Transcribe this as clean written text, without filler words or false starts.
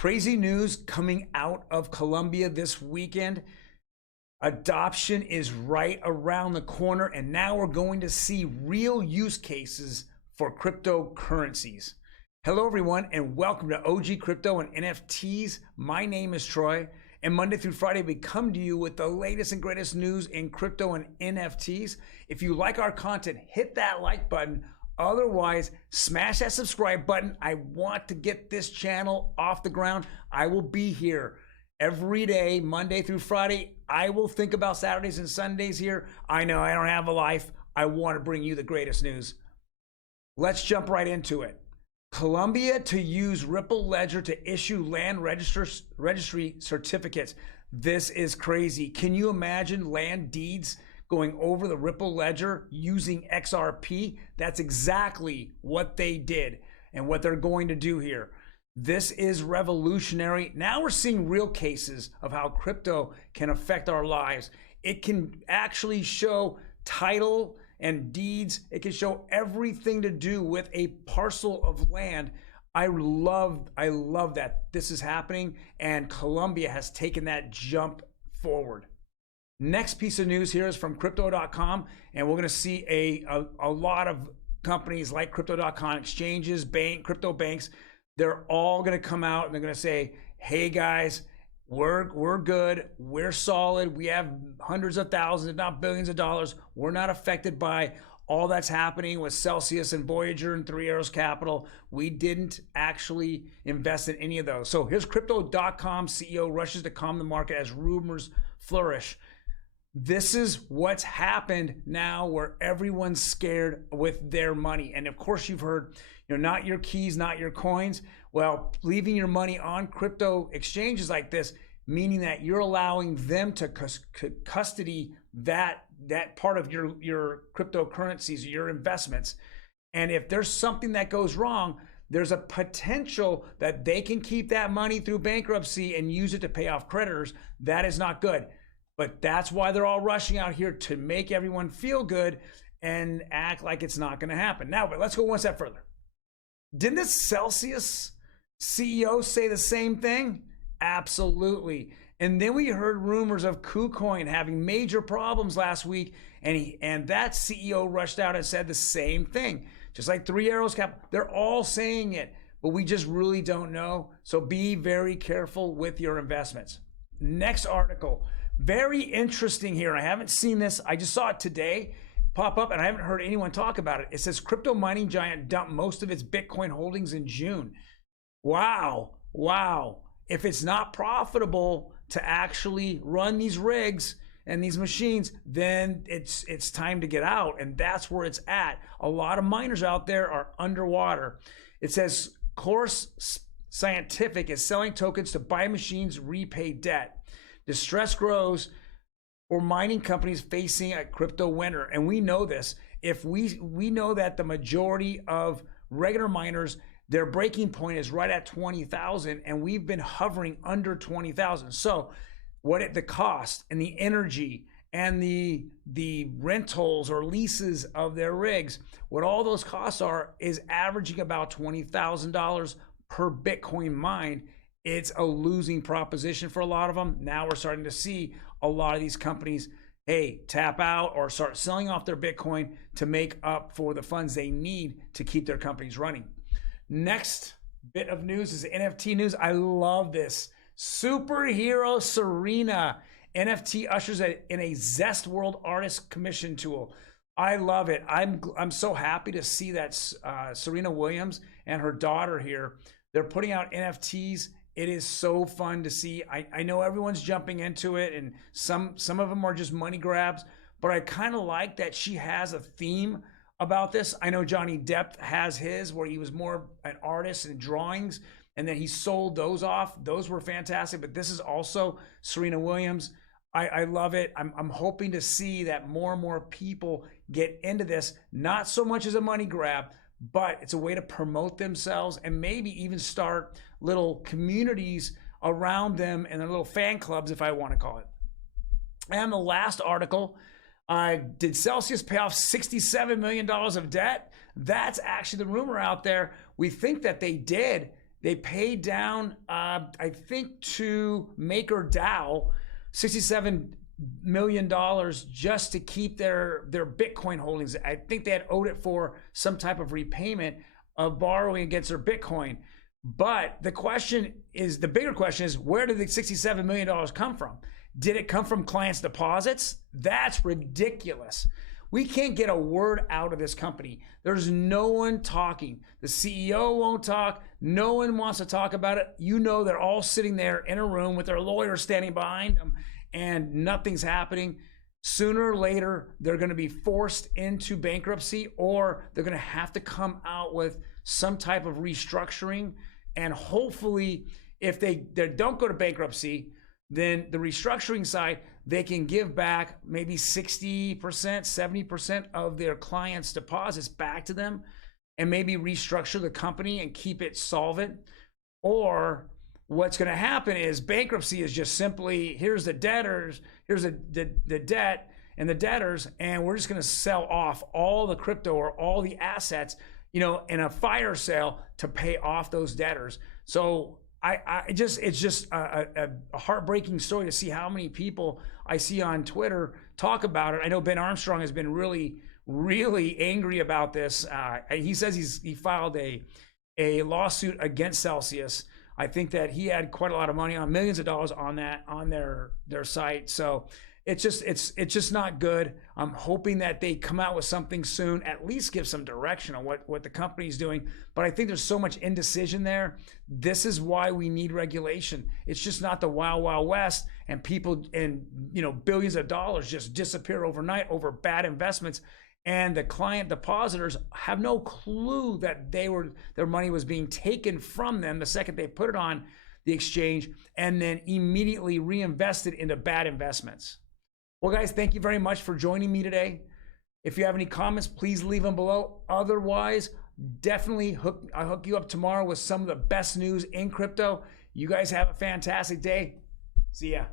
Crazy news coming out of Colombia this weekend. Adoption is right around the corner, and now we're going to see real use cases for cryptocurrencies. Hello, everyone, and welcome to OG Crypto and NFTs. My name is Troy, and Monday through Friday, we come to you with the latest and greatest news in crypto and NFTs. If you like our content, hit that like button. Otherwise, smash that subscribe button. I want to get this channel off the ground. I will be here every day, Monday through Friday. I will think about Saturdays and Sundays here. I know I don't have a life. I want to bring you the greatest news. Let's jump right into it. Colombia to use Ripple Ledger to issue land registry certificates. This is crazy. Can you imagine land deeds going over the Ripple Ledger using XRP? That's exactly what they did and what they're going to do here. This is revolutionary. Now we're seeing real cases of how crypto can affect our lives. It can actually show title and deeds. It can show everything to do with a parcel of land. I love that this is happening, and Colombia has taken that jump forward. Next piece of news here is from crypto.com, and we're going to see a lot of companies like crypto.com, exchanges, crypto banks. They're all going to come out and they're going to say, hey guys, we're good, we're solid, we have hundreds of thousands, if not billions of dollars. We're not affected by all that's happening with Celsius and Voyager and Three Arrows Capital. We didn't actually invest in any of those. So here's crypto.com CEO rushes to calm the market as rumors flourish. This is what's happened now, where everyone's scared with their money. And of course, you've heard, not your keys, not your coins. Well, leaving your money on crypto exchanges like this, meaning that you're allowing them to custody that part of your cryptocurrencies, your investments. And if there's something that goes wrong, there's a potential that they can keep that money through bankruptcy and use it to pay off creditors. That is not good. But that's why they're all rushing out here, to make everyone feel good and act like it's not going to happen. Now, but let's go one step further. Didn't the Celsius CEO say the same thing? Absolutely. And then we heard rumors of KuCoin having major problems last week, and that CEO rushed out and said the same thing. Just like Three Arrows Capital, they're all saying it, but we just really don't know. So be very careful with your investments. Next article. Very interesting here. I haven't seen this. I just saw it today pop up, and I haven't heard anyone talk about it. It says crypto mining giant dumped most of its Bitcoin holdings in June. Wow. If it's not profitable to actually run these rigs and these machines, then it's time to get out, and that's where it's at. A lot of miners out there are underwater. It says Course Scientific is selling tokens to buy machines, repay debt. Distress grows for mining companies facing a crypto winter. And we know this. If we know that the majority of regular miners, their breaking point is right at 20,000, and we've been hovering under 20,000. So the cost and the energy and the rentals or leases of their rigs, what all those costs are is averaging about $20,000 per Bitcoin mined. It's a losing proposition for a lot of them. Now we're starting to see a lot of these companies, tap out or start selling off their Bitcoin to make up for the funds they need to keep their companies running. Next bit of news is NFT news. I love this. Superhero Serena NFT ushers in a Zestworld artist commission tool. I love it. I'm so happy to see that Serena Williams and her daughter here, they're putting out NFTs. It is so fun to see. I know everyone's jumping into it, and some of them are just money grabs, but I kind of like that she has a theme about this. I know Johnny Depp has his, where he was more an artist and drawings, and then he sold those off. Those were fantastic, but this is also Serena Williams. I love it. I'm hoping to see that more and more people get into this, not so much as a money grab, but it's a way to promote themselves and maybe even start little communities around them and their little fan clubs, if I want to call it. And the last article, did Celsius pay off $67 million of debt? That's actually the rumor out there. We think that they did, They paid down, I think, to MakerDAO, $67 million just to keep their Bitcoin holdings. I think they had owed it for some type of repayment of borrowing against their Bitcoin. But the bigger question is, where did the $67 million come from? Did it come from clients' deposits? That's ridiculous. We can't get a word out of this company. There's no one talking. The CEO won't talk. No one wants to talk about it. You know, they're all sitting there in a room with their lawyers standing behind them, and nothing's happening. Sooner or later, they're going to be forced into bankruptcy, or they're going to have to come out with some type of restructuring. And hopefully, if they don't go to bankruptcy, then the restructuring side, they can give back maybe 60%, 70% of their clients' deposits back to them, and maybe restructure the company and keep it solvent. Or what's going to happen is bankruptcy is just simply, here's the debtors, here's the debt and the debtors, and we're just going to sell off all the crypto or all the assets, in a fire sale to pay off those debtors. So it's just a heartbreaking story to see how many people I see on Twitter talk about it. I know Ben Armstrong has been really, really angry about this. He says he filed a lawsuit against Celsius. I think that he had quite a lot of money, on millions of dollars on their site. So it's just not good. I'm hoping that they come out with something soon, at least give some direction on what the company's doing. But I think there's so much indecision there. This is why we need regulation. It's just not the wild, wild west, and people and billions of dollars just disappear overnight over bad investments. And the client depositors have no clue that their money was being taken from them the second they put it on the exchange, and then immediately reinvested into bad investments. Well, guys, thank you very much for joining me today. If you have any comments, please leave them below. Otherwise, definitely I'll hook you up tomorrow with some of the best news in crypto. You guys have a fantastic day. See ya.